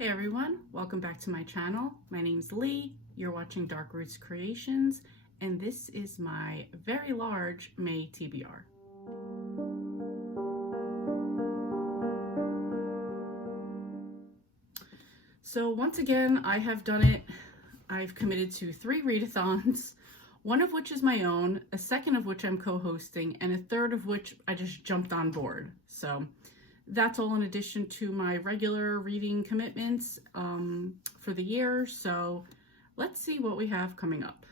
Hey everyone, welcome back to my channel. My name's Lee, you're watching Dark Roots Creations, and this is my very large May TBR. So once again, I have done it. I've committed to 3 readathons, one of which is my own, a second of which I'm co-hosting, and a third of which I just jumped on board. So that's all in addition to my regular reading commitments for the year. So let's see what we have coming up.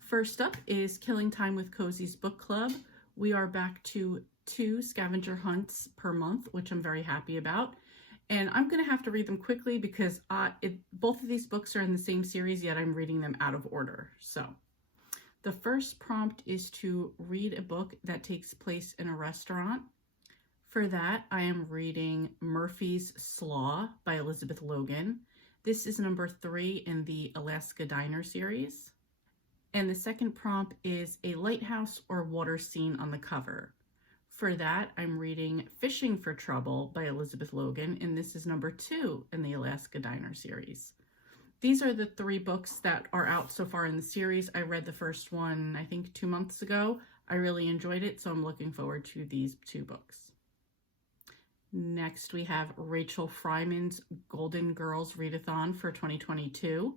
First up is Killing Time with Cozies Book Club. We are back to 2 scavenger hunts per month, which I'm very happy about. And I'm going to have to read them quickly because both of these books are in the same series, yet I'm reading them out of order. So the first prompt is to read a book that takes place in a restaurant. For that, I am reading Murphy's Slaw by Elizabeth Logan. This is number 3 in the Alaska Diner series. And the second prompt is a lighthouse or water scene on the cover. For that, I'm reading Fishing for Trouble by Elizabeth Logan, and this is number 2 in the Alaska Diner series. These are the 3 books that are out so far in the series. I read the first one, I think 2 months ago. I really enjoyed it, so I'm looking forward to these 2 books. Next, we have Rachel Fryman's Golden Girls Readathon for 2022.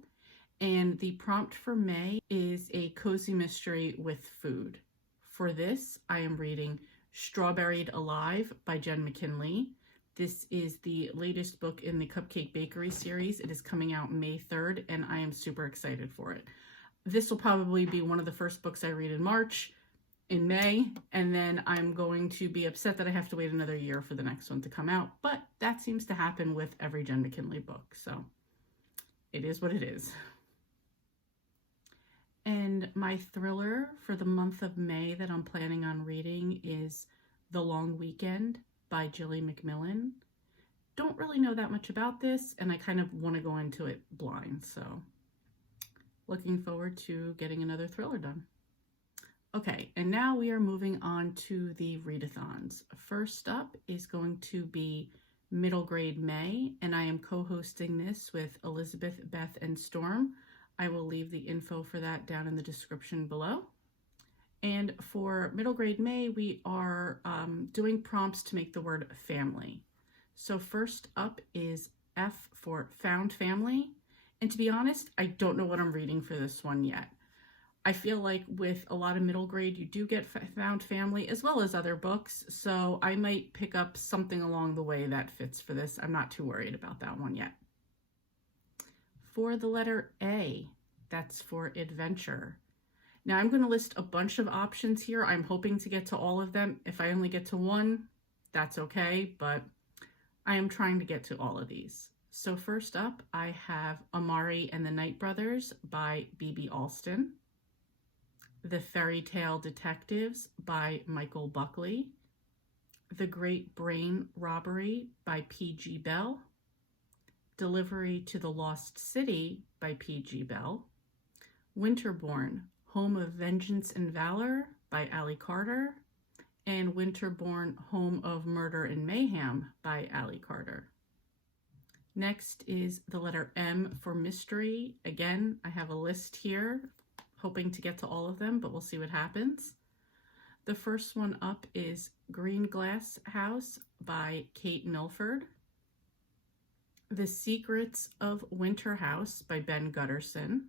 And the prompt for May is a cozy mystery with food. For this, I am reading Strawberried Alive by JENN McKinlay. This is the latest book in the Cupcake Bakery series. It is coming out May 3rd, and I am super excited for it. This will probably be one of the first books I read in March, in May, and then I'm going to be upset that I have to wait another year for the next one to come out, but that seems to happen with every JENN McKinlay book, so it is what it is. And my thriller for the month of May that I'm planning on reading is The Long Weekend by Jilly McMillan. Don't really know that much about this, and I kind of want to go into it blind, so looking forward to getting another thriller done. Okay, and now we are moving on to the readathons. First up is going to be Middle Grade May, and I am co-hosting this with Elizabeth, Beth, and Storm. I will leave the info for that down in the description below. And for Middle Grade May, we are doing prompts to make the word family. So first up is F for Found Family. And to be honest, I don't know what I'm reading for this one yet. I feel like with a lot of middle grade, you do get Found Family as well as other books. So I might pick up something along the way that fits for this. I'm not too worried about that one yet. For the letter A, that's for adventure. Now I'm going to list a bunch of options here. I'm hoping to get to all of them. If I only get to one, that's okay, but I am trying to get to all of these. So first up, I have AMARI and the Night Brothers by B.B. Alston. The Fairy Tale Detectives by Michael Buckley. The Great Brain Robbery by P.G. Bell. Delivery to the Lost City by P.G. Bell. Winterborn, Home of Vengeance and Valor by Allie Carter. And Winterborn, Home of Murder and Mayhem by Allie Carter. Next is the letter M for mystery. Again, I have a list here, hoping to get to all of them, but we'll see what happens. The first one up is GREENGLASS House by Kate Milford. The Secrets of Winterhouse by Ben Gutterson.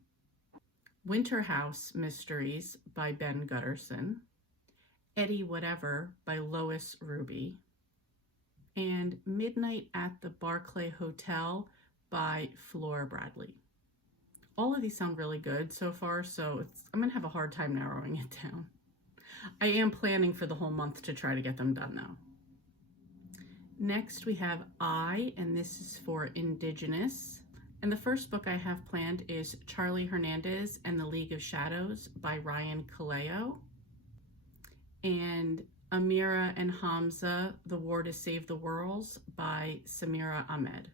WINTERHOUSE Mysteries by Ben Gutterson. Eddie Whatever by Lois Ruby. And Midnight at the Barclay Hotel by Flora Bradley. All of these sound really good so far, so I'm going to have a hard time narrowing it down. I am planning for the whole month to try to get them done, though. Next, we have I, and this is for Indigenous. And the first book I have planned is Charlie Hernandez and the League of Shadows by Ryan Kaleo. And Amira and Hamza, The War to Save the Worlds by Samira Ahmed.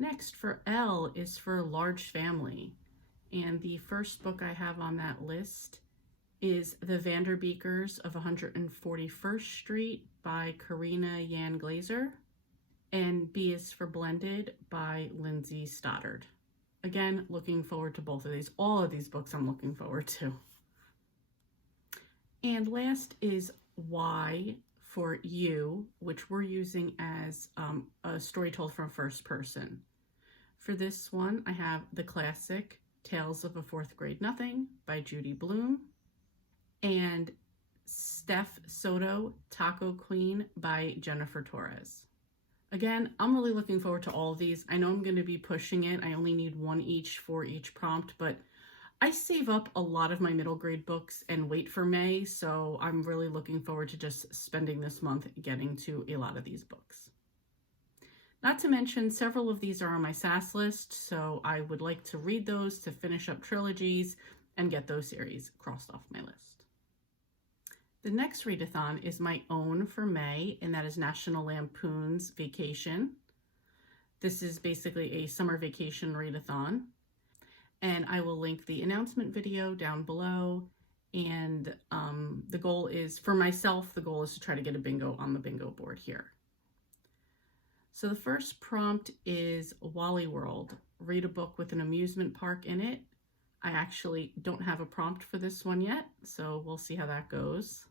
Next, for L is for Large Family, and the first book I have on that list is The Vanderbeekers of 141st Street by Karina Yan Glazer. and B is for Blended by Lindsay Stoddard. Again, looking forward to both of these. All of these books I'm looking forward to. And last is Y for You, which we're using as a story told from first person. For this one, I have the classic Tales of a Fourth Grade Nothing by Judy Blume and Steph Soto, Taco Queen by Jennifer Torres. Again, I'm really looking forward to all of these. I know I'm going to be pushing it. I only need one each for each prompt, but I save up a lot of my middle grade books and wait for May, so I'm really looking forward to just spending this month getting to a lot of these books. Not to mention, several of these are on my SAS list, so I would like to read those to finish up trilogies and get those series crossed off my list. The next readathon is my own for May, and that is National Lampoons Vacation. This is basically a summer vacation readathon, and I will link the announcement video down below. And the goal is, for myself, the goal is to try to get a bingo on the bingo board here. So the first prompt is Wally World. Read a book with an amusement park in it. I actually don't have a prompt for this one yet, so we'll see how that goes.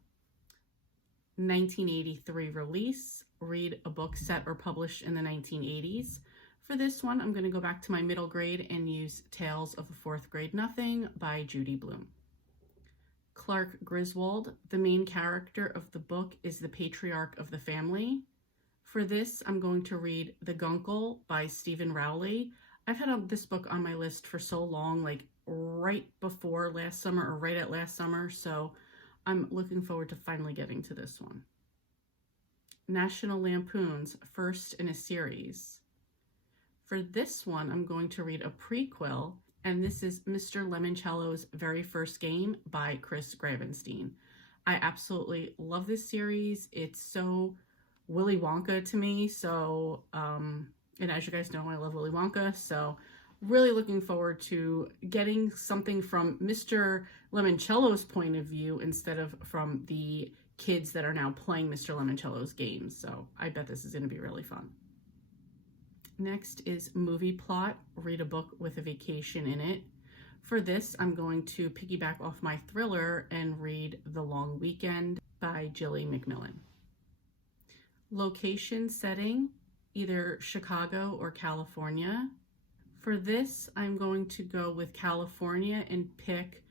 1983 release. Read a book set or published in the 1980s. For this one, I'm going to go back to my middle grade and use Tales of a Fourth Grade Nothing by Judy Blume. Clark Griswold. The main character of the book is the patriarch of the family. For this, I'm going to read The Guncle by Stephen Rowley. I've had this book on my list for so long, like right before last summer or right at last summer, so I'm looking forward to finally getting to this one. National Lampoons, first in a series. For this one, I'm going to read a prequel, and this is Mr. Lemoncello's Very First Game by Chris Gravenstein. I absolutely love this series. It's so Willy Wonka to me, so and as you guys know, I love Willy Wonka, so really looking forward to getting something from Mr. Lemoncello's point of view instead of from the kids that are now playing Mr. Lemoncello's games, so I bet this is going to be really fun. Next is Movie Plot, read a book with a vacation in it. For this, I'm going to piggyback off my thriller and read The Long Weekend by Jilly McMillan. Location setting, either Chicago or California. For this, I'm going to go with California and pick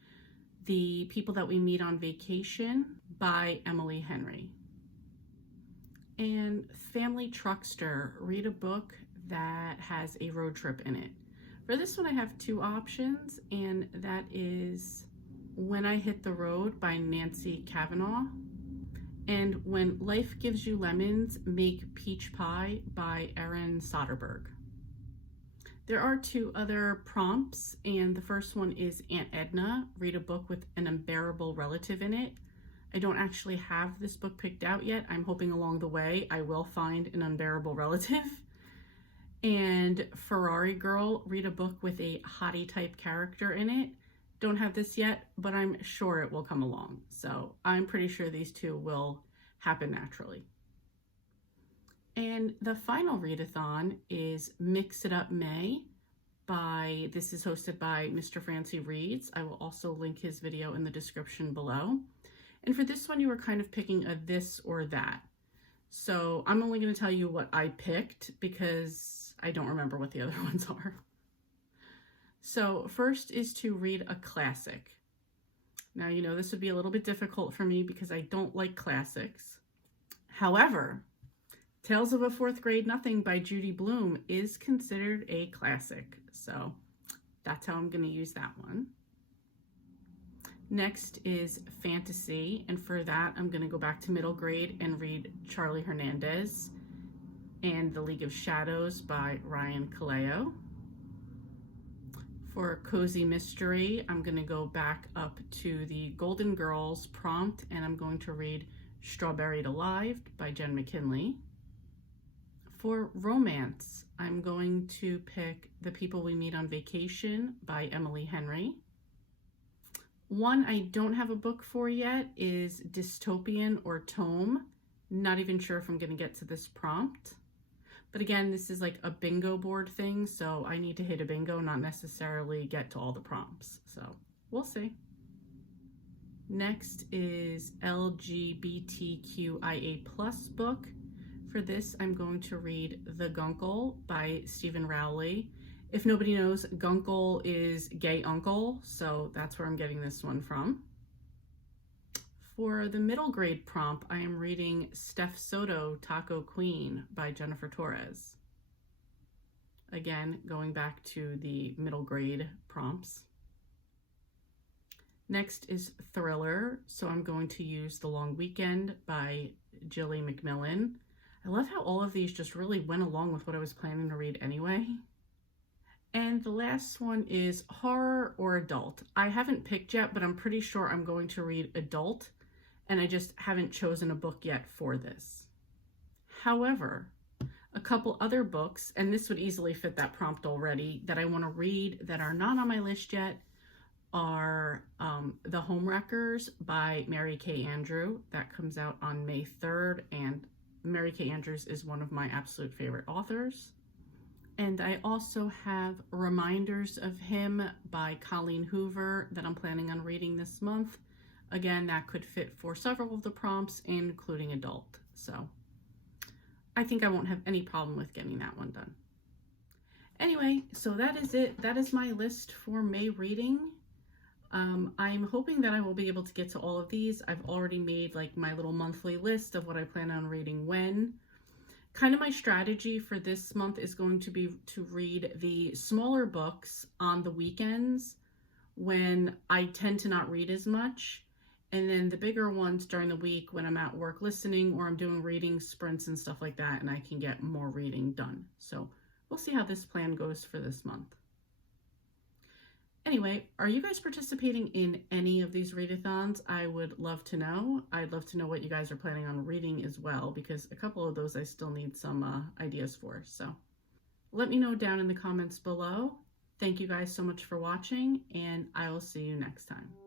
The People That We Meet on Vacation by Emily Henry. And Family Truckster, read a book that has a road trip in it. For this one, I have two options, and that is When I Hit the Road by Nancy Kavanaugh, and When Life Gives You Lemons, Make Peach Pie by Erin Soderbergh. There are two other prompts, and the first one is Aunt Edna, read a book with an unbearable relative in it. I don't actually have this book picked out yet. I'm hoping along the way I will find an unbearable relative. And Ferrari Girl, read a book with a hottie type character in it. Don't have this yet, but I'm sure it will come along. So I'm pretty sure these two will happen naturally. And the final readathon is Mix It Up May by, this is hosted by Mr. Fancy Reads. I will also link his video in the description below. And for this one, you were kind of picking a this or that. So I'm only going to tell you what I picked because I don't remember what the other ones are. So first is to read a classic. Now, you know, this would be a little bit difficult for me because I don't like classics. However, Tales of a Fourth Grade Nothing by Judy Blume is considered a classic. So that's how I'm going to use that one. Next is fantasy, and for that I'm going to go back to middle grade and read Charlie Hernandez and The League of Shadows by Ryan Kaleo. For cozy mystery, I'm going to go back up to the Golden Girls prompt, and I'm going to read Strawberried Alive by JENN McKinlay. For romance, I'm going to pick The People We Meet on Vacation by Emily Henry. One I don't have a book for yet is Dystopian or Tome. Not even sure if I'm going to get to this prompt. But again, this is like a bingo board thing, so I need to hit a bingo, not necessarily get to all the prompts. So we'll see. Next is LGBTQIA+ book. For this, I'm going to read The Gunkle by Stephen Rowley. If nobody knows, Gunkle is gay uncle, so that's where I'm getting this one from. For the middle grade prompt, I am reading Steph Soto, Taco Queen by Jennifer Torres. Again, going back to the middle grade prompts. Next is thriller, so I'm going to use The Long Weekend by JUDY McMillan. I love how all of these just really went along with what I was planning to read anyway. And the last one is horror or adult. I haven't picked yet, but I'm pretty sure I'm going to read adult, and I just haven't chosen a book yet for this. However, a couple other books, and this would easily fit that prompt already, that I want to read that are not on my list yet are The Homewreckers by Mary Kay Andrew. That comes out on May 3rd, and Mary Kay Andrews is one of my absolute favorite authors. And I also have Reminders of Him by Colleen Hoover that I'm planning on reading this month. Again, that could fit for several of the prompts, including adult. So I think I won't have any problem with getting that one done. Anyway, so that is it. That is my list for May reading. I'm hoping that I will be able to get to all of these. I've already made like my little monthly list of what I plan on reading when. Kind of my strategy for this month is going to be to read the smaller books on the weekends when I tend to not read as much, and then the bigger ones during the week when I'm at work listening or I'm doing reading sprints and stuff like that, and I can get more reading done. So we'll see how this plan goes for this month. Anyway, are you guys participating in any of these readathons? I would love to know. I'd love to know what you guys are planning on reading as well, because a couple of those I still need some ideas for. So let me know down in the comments below. Thank you guys so much for watching, and I will see you next time.